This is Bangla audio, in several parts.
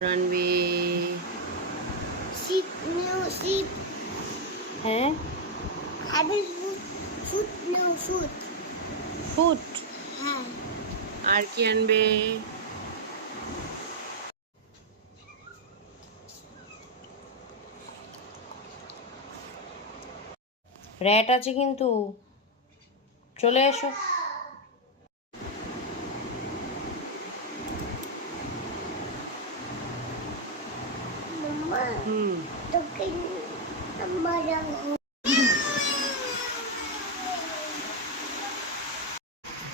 Runway. Sheep, new sheep. হ্যাঁ I will shoot new shoot. Foot হ্যাঁ আর কি আনবে? র্যাট আছে কিন্তু, চলে এসো। মাম্মা হুম তোকে আমার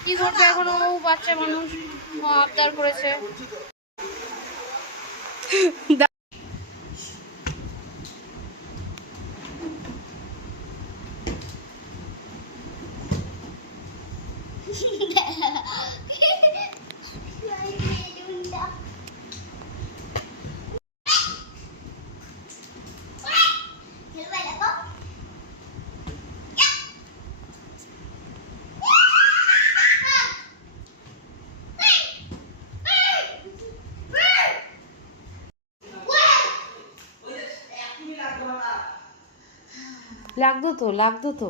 কি করবে এখন, ও বাচ্চা মানুষ, আবদার করেছে। লাগতো তো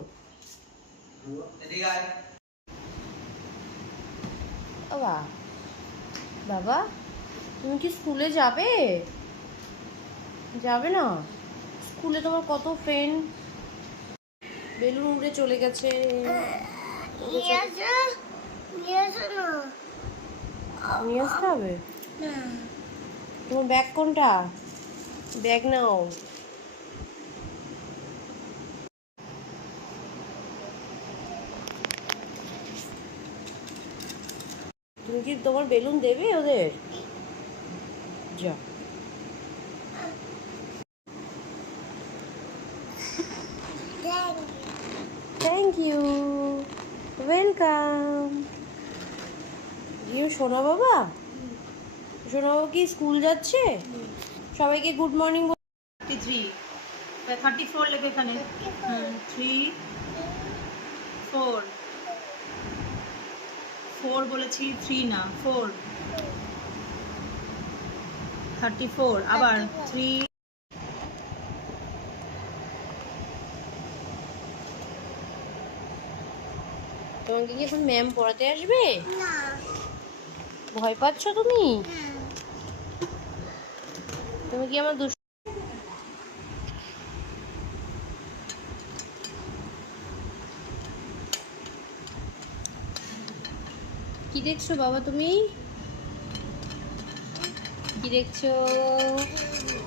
বাবা। বাবা তুমি কি স্কুলে যাবে? যাবে না? স্কুলে তোমার কত ফ্রেন্ড। বেলুন উড়ে চলে গেছে। নিয়ে আসো না নিয়ে আসতে হবে। না তোমার ব্যাগ কোনটা? ব্যাগ নাও। তুমি কি তোমার বেলুন দেবে ওদের? যা। Thank you, welcome. সোনা বাবা, সোনা বাবা কি স্কুল যাচ্ছে? সবাইকে গুড মর্নিং। 33 34 লেখো এখানে। 3 4 4 বলেছি, 3 না 4 34 আবার 3। তোমাকে কি এখন ম্যাম পড়াতে আসবে? না ভয় পাচ্ছ তুমি? হ্যাঁ তুমি কি আমার কি দেখছো বাবা? তুমি কি দেখছো?